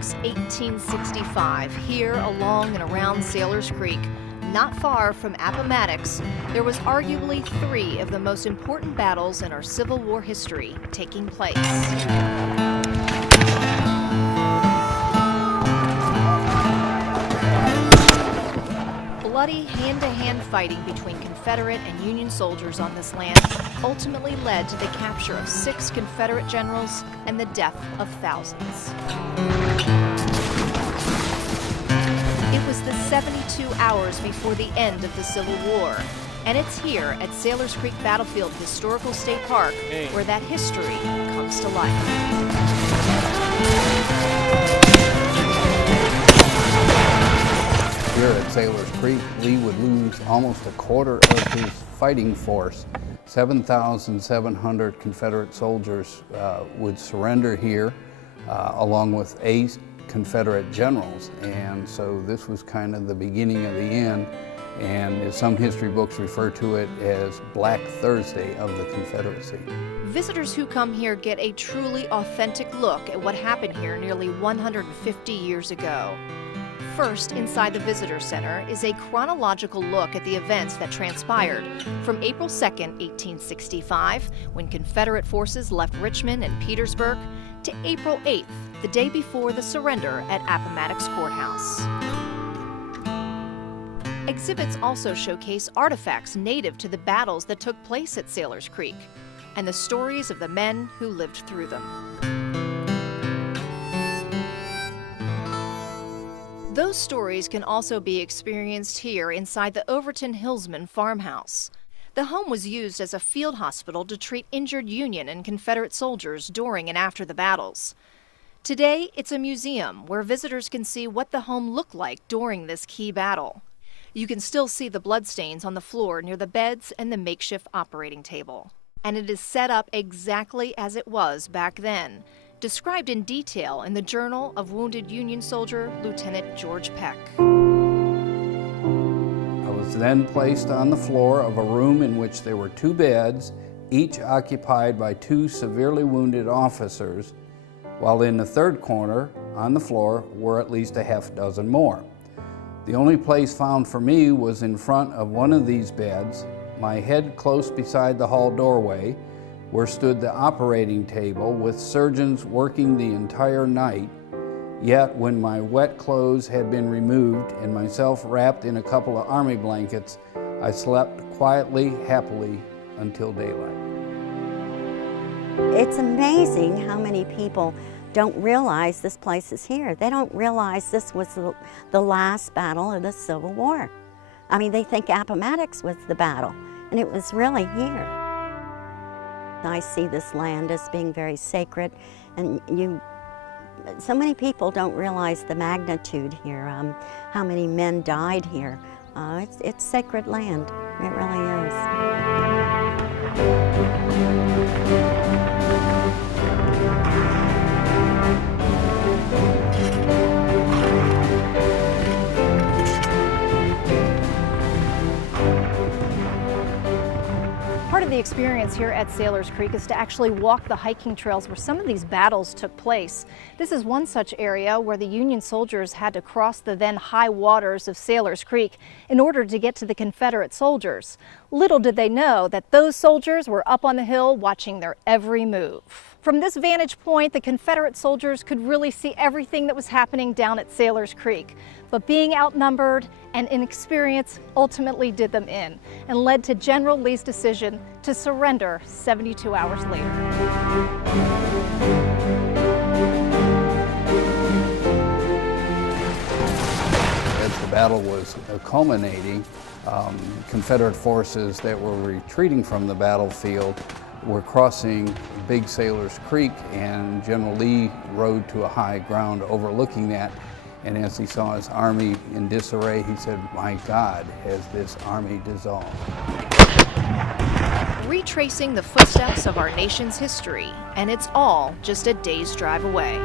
March 1865, here along and around Sailors Creek, not far from Appomattox, there was arguably three of the most important battles in our Civil War history taking place. Bloody hand-to-hand fighting between Confederate and Union soldiers on this land ultimately led to the capture of 6 Confederate generals and the death of thousands. It was the 72 hours before the end of the Civil War, and it's here at Sailors Creek Battlefield Historical State Park where that history comes to life. Here at Sailors Creek, Lee would lose almost a quarter of his fighting force. 7,700 Confederate soldiers would surrender here, along with 8 Confederate generals. And so this was kind of the beginning of the end. And some history books refer to it as Black Thursday of the Confederacy. Visitors who come here get a truly authentic look at what happened here nearly 150 years ago. First, inside the Visitor Center is a chronological look at the events that transpired from April 2nd, 1865, when Confederate forces left Richmond and Petersburg, to April 8th, the day before the surrender at Appomattox Courthouse. Exhibits also showcase artifacts native to the battles that took place at Sailors Creek and the stories of the men who lived through them. Those stories can also be experienced here inside the Overton Hillsman farmhouse. The home was used as a field hospital to treat injured Union and Confederate soldiers during and after the battles. Today, it's a museum where visitors can see what the home looked like during this key battle. You can still see the bloodstains on the floor near the beds and the makeshift operating table. And it is set up exactly as it was back then, described in detail in the Journal of Wounded Union Soldier Lieutenant George Peck. I was then placed on the floor of a room in which there were 2 beds, each occupied by 2 severely wounded officers, while in the third corner on the floor were at least a half dozen more. The only place found for me was in front of one of these beds, my head close beside the hall doorway, where stood the operating table with surgeons working the entire night. Yet when my wet clothes had been removed and myself wrapped in a couple of army blankets, I slept quietly, happily until daylight. It's amazing how many people don't realize this place is here. They don't realize this was the last battle of the Civil War. I mean, they think Appomattox was the battle, and it was really here. I see this land as being very sacred, and so many people don't realize the magnitude here, how many men died here. It's sacred land, it really is. Part of the experience here at Sailors Creek is to actually walk the hiking trails where some of these battles took place. This is one such area where the Union soldiers had to cross the then high waters of Sailors Creek in order to get to the Confederate soldiers. Little did they know that those soldiers were up on the hill watching their every move. From this vantage point, the Confederate soldiers could really see everything that was happening down at Sailors Creek. But being outnumbered and inexperienced ultimately did them in and led to General Lee's decision to surrender 72 hours later. As the battle was culminating, Confederate forces that were retreating from the battlefield were crossing Big Sailors Creek, and General Lee rode to a high ground overlooking that. And as he saw his army in disarray, he said, "My God, has this army dissolved?" Retracing the footsteps of our nation's history, and it's all just a day's drive away.